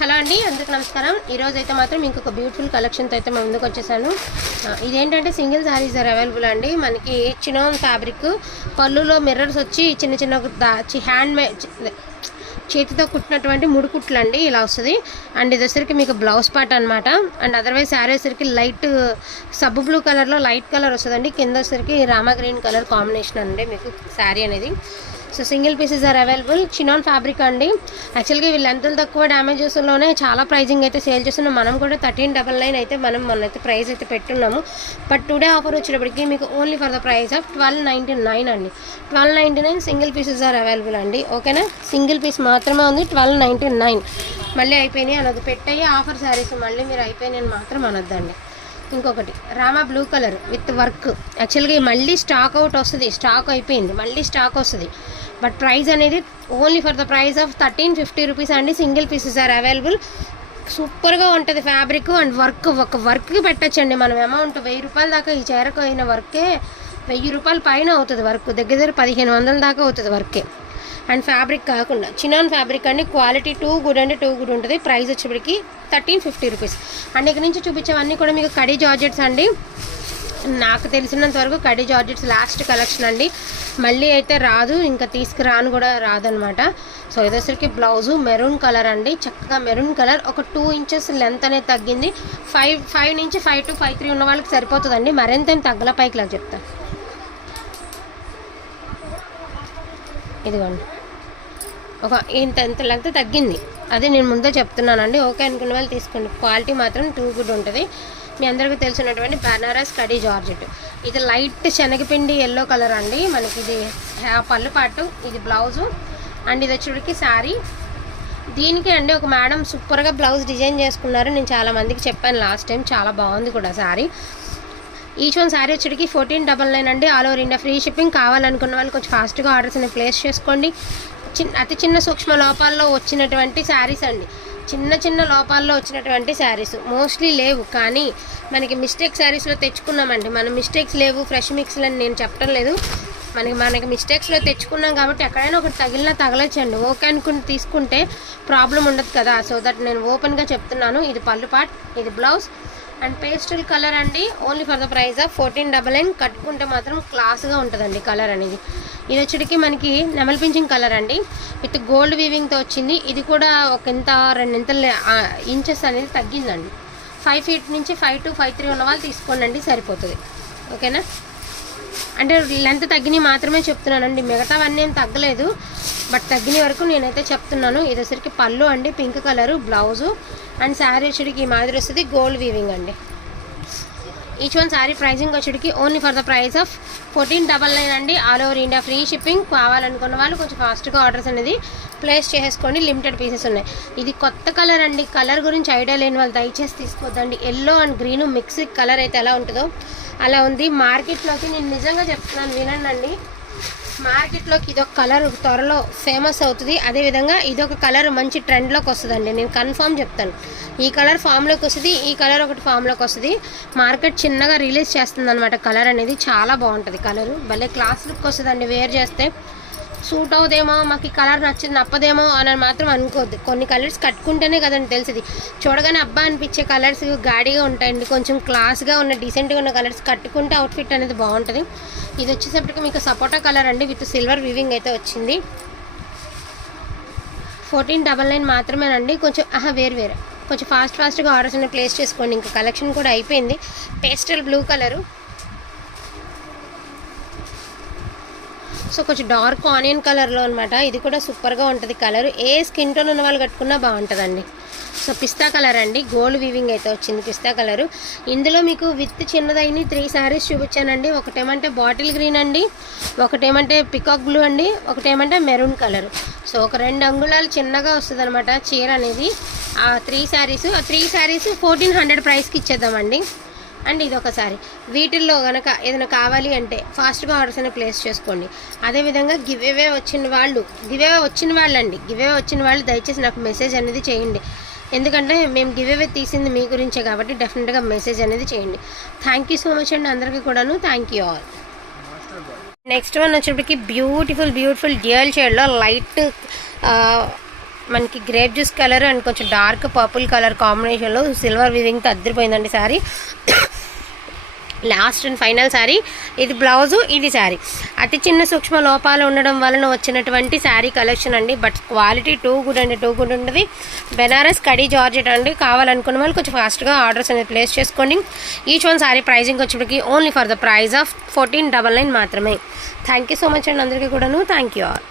Hello అండి, అందరికీ నమస్కారం. ఈరోజు అయితే మాత్రం ఇంకొక బ్యూటిఫుల్ కలెక్షన్తో అయితే మేము ముందుకు వచ్చేసాను. ఇదేంటంటే సింగిల్ శారీస్ ఆర్ అవైలబుల్ అండి. మనకి చినోన్ ఫ్యాబ్రిక్, పళ్ళులో మిర్రర్స్ వచ్చి చిన్న చిన్న హ్యాండ్ మేడ్ చేతితో కుట్టినటువంటి ముడుకుట్లు అండి, ఇలా వస్తుంది. అండ్ ఇది వచ్చరికి మీకు బ్లౌజ్ పార్ట్ అనమాట. అండ్ అదర్వైజ్ శారీ వచ్చరికి లైట్ సబ్బు బ్లూ కలర్లో లైట్ కలర్ వస్తుందండి. కింద వచ్చరికి రామా గ్రీన్ కలర్ కాంబినేషన్ అండి మీకు శారీ అనేది. So single pieces are available. Chinon fabric అండి. యాక్చువల్గా వీళ్ళు ఎంతలు తక్కువ డ్యామేజెస్లోనే చాలా ప్రైజింగ్ అయితే సేల్ చేస్తున్నాం. మనం కూడా 1399 అయితే మొన్నైతే ప్రైస్ అయితే పెట్టున్నాము. బట్ టుడే ఆఫర్ వచ్చేటప్పటికి మీకు only for the price of 1299 అండి. 1299 సింగిల్ పీసెస్ ఆర్ అవైలబుల్ అండి. ఓకేనా, సింగిల్ పీస్ మాత్రమే ఉంది. 1299 మళ్ళీ అయిపోయినాయి అనొద్దు. పెట్టయ్యి ఆఫర్ శారీస్ మళ్ళీ మీరు అయిపోయినాయని మాత్రం అనొద్దండి. ఇంకొకటి Rama blue colour with work. యాక్చువల్గా మళ్ళీ స్టాక్ అవుట్ వస్తుంది, స్టాక్ అయిపోయింది, మళ్ళీ స్టాక్ వస్తుంది. బట్ ప్రైస్ అనేది only for the price of 1350 rupees అండి. Single pieces are available. సూపర్గా ఉంటుంది ఫ్యాబ్రిక్ అండ్ వర్క్. ఒక వర్క్కి పెట్టచ్చండి మనం అమౌంట్ 1000 రూపాయల దాకా. ఈ చీరకు అయిన వర్కే 1000 రూపాయల పైన అవుతుంది వర్క్. దగ్గర 1500 దాకా అవుతుంది వర్కే. అండ్ ఫ్యాబ్రిక్ కాకుండా చినాన్ ఫ్యాబ్రిక్ అండి. క్వాలిటీ టూ గుడ్ అంటే టూ గుడ్ ఉంటుంది. ప్రైస్ వచ్చేప్పటికి 1350 రూపీస్. అండ్ ఇక్కడ నుంచి చూపించేవన్నీ కూడా మీకు కడీ జార్జెట్స్ అండి. నాకు తెలిసినంత వరకు కడీ జార్జెట్స్ లాస్ట్ కలెక్షన్ అండి. మళ్ళీ అయితే రాదు, ఇంకా తీసుకురాను కూడా రాదనమాట. సో ఇదొసరికి బ్లౌజు మెరూన్ కలర్ అండి. చక్కగా మెరూన్ కలర్. ఒక 2 ఇంచెస్ లెంత్ అనేది తగ్గింది. 5 నుంచి 5 to 5'3" ఉన్న వాళ్ళకి సరిపోతుందండి. మరింత ఏం తగ్గల. పైకి లాగా చెప్తాను. ఇదిగోండి, ఒక ఇంత లెంత్ తగ్గింది. అదే నేను ముందే చెప్తున్నానండి. ఓకే అనుకున్న వాళ్ళు తీసుకోండి. క్వాలిటీ మాత్రం టూ గుడ్ ఉంటుంది. మీ అందరికీ తెలిసినటువంటి బనారస్ కడీ జార్జెట్. ఇది లైట్ శనగపిండి ఎల్లో కలర్ అండి. మనకి ఇది పళ్ళు పాటు, ఇది బ్లౌజు. అండ్ ఇది వచ్చేటికి శారీ. దీనికి అండి ఒక మేడం సూపర్గా బ్లౌజ్ డిజైన్ చేసుకున్నారు. నేను చాలామందికి చెప్పాను లాస్ట్ టైం, చాలా బాగుంది కూడా శారీ. ఈచ్ వన్ శారీ వచ్చేటికి 1499 అండి. All over India free shipping. కావాలనుకున్న వాళ్ళు కొంచెం ఫాస్ట్గా ఆర్డర్స్ అనేది ప్లేస్ చేసుకోండి. అతి చిన్న సూక్ష్మ లోపాల్లో వచ్చినటువంటి శారీస్ అండి. చిన్న లోపాల్లో వచ్చినటువంటి శారీస్ మోస్ట్లీ లేవు, కానీ మనకి మిస్టేక్ శారీస్లో తెచ్చుకున్నామండి. మనం మిస్టేక్స్ లేవు, ఫ్రెష్ మిక్స్లు అని నేను చెప్పడం లేదు. మనకి మిస్టేక్స్లో తెచ్చుకున్నాం కాబట్టి ఎక్కడైనా ఒకటి తగిలినా తగలచ్చండి. ఓకే అనుకుని తీసుకుంటే ప్రాబ్లం ఉండదు కదా. సో దట్ నేను ఓపెన్గా చెప్తున్నాను. ఇది పళ్ళు పార్ట్, ఇది బ్లౌజ్. అండ్ పేస్టల్ కలర్ అండి. Only for the price of 1499. కట్టుకుంటే మాత్రం క్లాస్గా ఉంటుందండి కలర్ అనేది. ఇది వచ్చేటికి మనకి నెమల్ పింఛింగ్ కలర్ అండి. విత్ గోల్డ్ వీవింగ్తో వచ్చింది. ఇది కూడా ఒక 2 ఇంచెస్ అనేది తగ్గిందండి. 5 feet నుంచి 5 to 5'3" ఉన్న వాళ్ళు తీసుకోండి, సరిపోతుంది. ఓకేనా, అంటే లెంత్ తగ్గినవి మాత్రమే చెప్తున్నానండి. మిగతావన్నీ ఏం తగ్గలేదు, బట్ తగ్గిన వరకు నేనైతే చెప్తున్నాను. ఇది వచ్చరికి పళ్ళు అండి, pink colour, blouse. And saree వచ్చేటికి ఈ మాదిరి వస్తుంది, గోల్డ్ వీవింగ్ అండి. ఈచ్ వన్ శారీ ప్రైజింగ్ వచ్చేటికి only for the price of 1499 అండి. All over India free shipping. కావాలనుకున్న వాళ్ళు కొంచెం ఫాస్ట్గా ఆర్డర్స్ అనేది ప్లేస్ చేసుకోండి. లిమిటెడ్ పీసెస్ ఉన్నాయి. ఇది కొత్త కలర్ అండి. కలర్ గురించి ఐడియా లేని వాళ్ళు దయచేసి తీసుకోవద్దండి. Yellow and green mix colour అయితే ఎలా ఉంటుందో అలా ఉంది. మార్కెట్లోకి నేను నిజంగా చెప్తున్నాను, వినండి. మార్కెట్లోకి ఇదొక కలర్ త్వరలో ఫేమస్ అవుతుంది. అదేవిధంగా ఇదొక కలర్ మంచి ట్రెండ్లోకి వస్తుందండి. నేను కన్ఫామ్ చెప్తాను. ఈ కలర్ ఫామ్లోకి వస్తుంది, ఈ కలర్ ఒకటి ఫామ్లోకి వస్తుంది. మార్కెట్ చిన్నగా రిలీజ్ చేస్తుంది అనమాట. కలర్ అనేది చాలా బాగుంటుంది. కలరు భలే క్లాస్ లుక్ వస్తుందండి. వేర్ చేస్తే సూట్ అవుదేమో, మాకు ఈ కలర్ నప్పదేమో అని మాత్రం అనుకోవద్దు. కొన్ని కలర్స్ కట్టుకుంటేనే కదండి తెలిసింది. చూడగానే అబ్బా అనిపించే కలర్స్ గాడిగా ఉంటాయండి. కొంచెం క్లాస్గా ఉన్న డీసెంట్గా ఉన్న కలర్స్ కట్టుకుంటే అవుట్ఫిట్ అనేది బాగుంటుంది. ఇది వచ్చేసప్పటికి మీకు సపోటా కలర్ అండి. విత్ సిల్వర్ వీవింగ్ అయితే వచ్చింది. 1499 మాత్రమేనండి. కొంచెం వేరు కొంచెం ఫాస్ట్గా ఆర్డర్స్ అనేది ప్లేస్ చేసుకోండి. ఇంకా కలెక్షన్ కూడా అయిపోయింది. Pastel blue colour. సో కొంచెం డార్క్ ఆనియన్ కలర్లో అనమాట. ఇది కూడా సూపర్గా ఉంటుంది కలర్. ఏ స్కిన్ టోన్ ఉన్న వాళ్ళు కట్టుకున్నా బాగుంటుందండి. సో పిస్తా కలర్ అండి. గోల్డ్ వీవింగ్ అయితే వచ్చింది పిస్తా కలరు. ఇందులో మీకు విత్ చిన్నదైన 3 శారీస్ చూపించానండి. ఒకటేమంటే బాటిల్ గ్రీన్ అండి, ఒకటేమంటే పికాక్ బ్లూ అండి, ఒకటేమంటే మెరూన్ కలరు. సో ఒక 2 అంగుళాలు చిన్నగా వస్తుంది అనమాట చీర అనేది. ఆ 3 శారీస్ 1400 ప్రైస్కి ఇచ్చేద్దామండి. అండ్ ఇది సారీ. వీటిల్లో కనుక ఏదైనా కావాలి అంటే ఫాస్ట్గా ఆర్డర్స్ అనేది ప్లేస్ చేసుకోండి. అదేవిధంగా గివ్ అవే వచ్చిన వాళ్ళు దయచేసి నాకు మెసేజ్ అనేది చేయండి. ఎందుకంటే మేము గివ్ అవే తీసింది మీ గురించే కాబట్టి డెఫినెట్గా మెసేజ్ అనేది చేయండి. థ్యాంక్ యూ సో మచ్ అండి అందరికీ కూడాను. Thank you all. Next one వచ్చేప్పటికి బ్యూటిఫుల్ డ్యూయల్ షేడ్లో లైట్ మనకి గ్రేప్ జ్యూస్ కలర్ అండ్ కొంచెం డార్క్ పర్పుల్ కలర్ కాంబినేషన్లో సిల్వర్ వివింగ్తో అద్దరిపోయిందండి saree. Last and final saree. ఇది బ్లౌజు, ఇది శారీ. అతి చిన్న సూక్ష్మ లోపాలు ఉండడం వలన వచ్చినటువంటి శారీ కలెక్షన్ అండి. బట్ క్వాలిటీ టూ గుడ్ అండి, టూ గుడ్ ఉంటుంది. బెనారస్ కడీ జార్జెట్ అండి. కావాలనుకున్న వాళ్ళు కొంచెం ఫాస్ట్గా ఆర్డర్స్ అనేది ప్లేస్ చేసుకోండి. ఈచ్ వన్ శారీ ప్రైజింగ్ వచ్చేటికి only for the price of 1499 మాత్రమే. థ్యాంక్ యూ సో మచ్ అండి అందరికీ కూడాను. Thank you all.